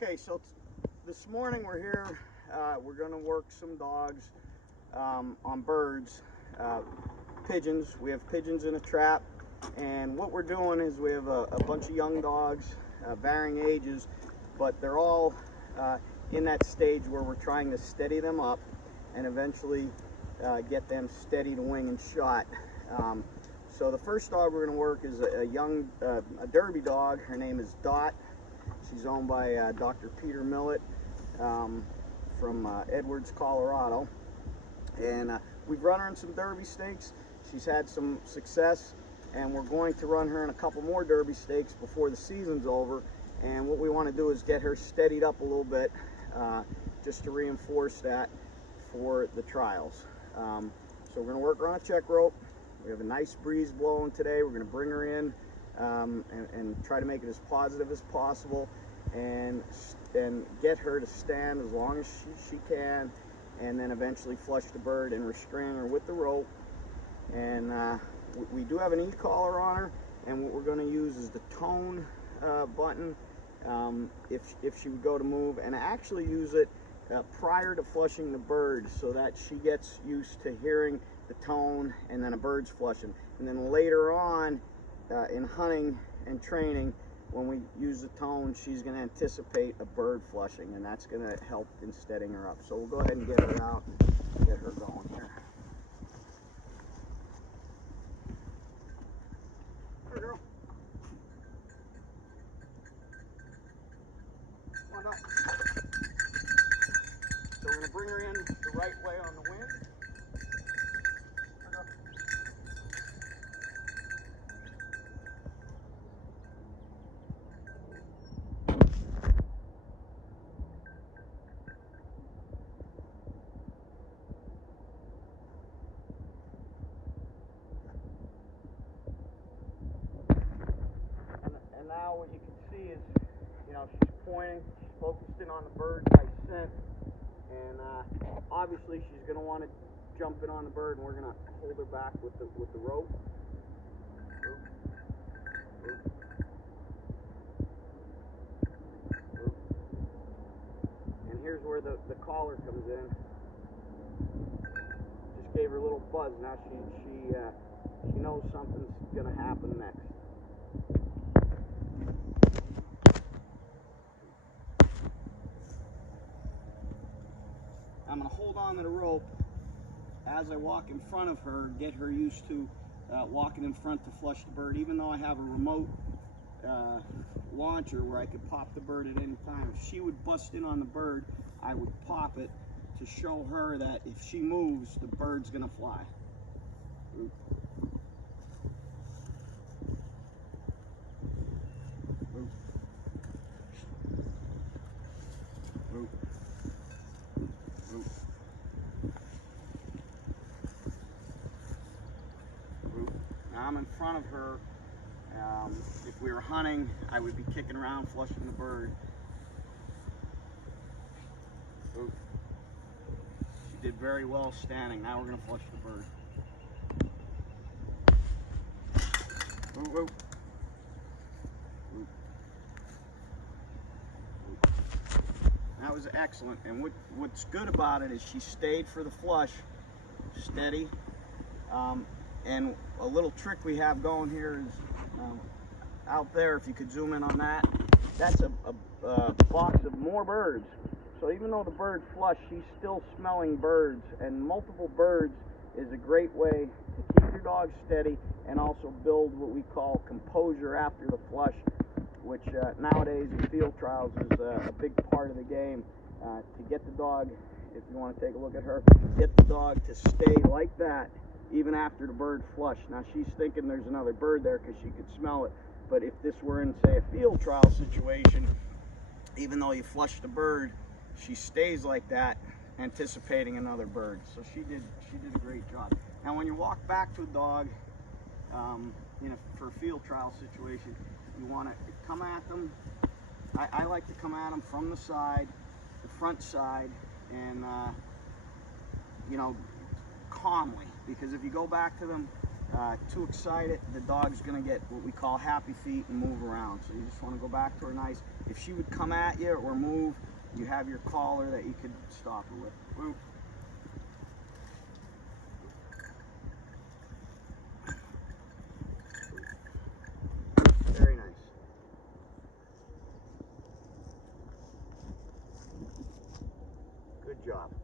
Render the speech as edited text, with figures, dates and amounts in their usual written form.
Okay, so this morning we're here. We're going to work some dogs on birds, pigeons. We have pigeons in a trap, and what we're doing is we have a bunch of young dogs, varying ages, but they're all in that stage where we're trying to steady them up and eventually get them steady to wing and shot. So the first dog we're going to work is a young Derby dog. Her name is Dot. She's owned by Dr. Peter Millett from Edwards, Colorado. And we've run her in some Derby stakes. She's had some success, and we're going to run her in a couple more Derby stakes before the season's over. And what we want to do is get her steadied up a little bit just to reinforce that for the trials. So we're going to work her on a check rope. We have a nice breeze blowing today. We're going to bring her in and try to make it as positive as possible, and get her to stand as long as she can, and then eventually flush the bird and restrain her with the rope. And we do have an e-collar on her, and what we're going to use is the tone button if she would go to move, and actually use it prior to flushing the bird so that she gets used to hearing the tone and then a bird's flushing. And then later on in hunting and training, when we use the tone, she's going to anticipate a bird flushing, and that's going to help in steadying her up. So we'll go ahead and get her out and get her going here. Here, girl. Come on up. So we're going to bring her in the right way on the wind. And now what you can see is, she's pointing, she's focused in on the bird by scent, and obviously she's going to want to jump in on the bird, and we're going to hold her back with the rope. And here's where the collar comes in. Just gave her a little buzz. Now she knows something's going to happen next. I'm going to hold on to the rope as I walk in front of her, get her used to walking in front to flush the bird, even though I have a remote launcher where I could pop the bird at any time. If she would bust in on the bird, I would pop it to show her that if she moves, the bird's going to fly. Now I'm in front of her. If we were hunting, I would be kicking around, flushing the bird. She did very well standing. Now we're going to flush the bird. That was excellent. And what's good about it is she stayed for the flush, steady. And a little trick we have going here is out there, if you could zoom in on that, that's a box of more birds. So even though the bird flushed, she's still smelling birds, and multiple birds is a great way to keep your dog steady and also build what we call composure after the flush, which nowadays in field trials is a big part of the game, to get the dog, if you want to take a look at her, get the dog to stay like that even after the bird flushed. Now she's thinking there's another bird there because she could smell it, but if this were in, say, a field trial situation, even though you flush the bird, she stays like that, anticipating another bird. So she did a great job. Now when you walk back to a dog for a field trial situation, you want to come at them. I like to come at them from the side, the front side, and calmly, because if you go back to them too excited, the dog's gonna get what we call happy feet and move around. So you just want to go back to her nice. If she would come at you or move, you have your collar that you could stop her with. Whoop. Very nice. Good job.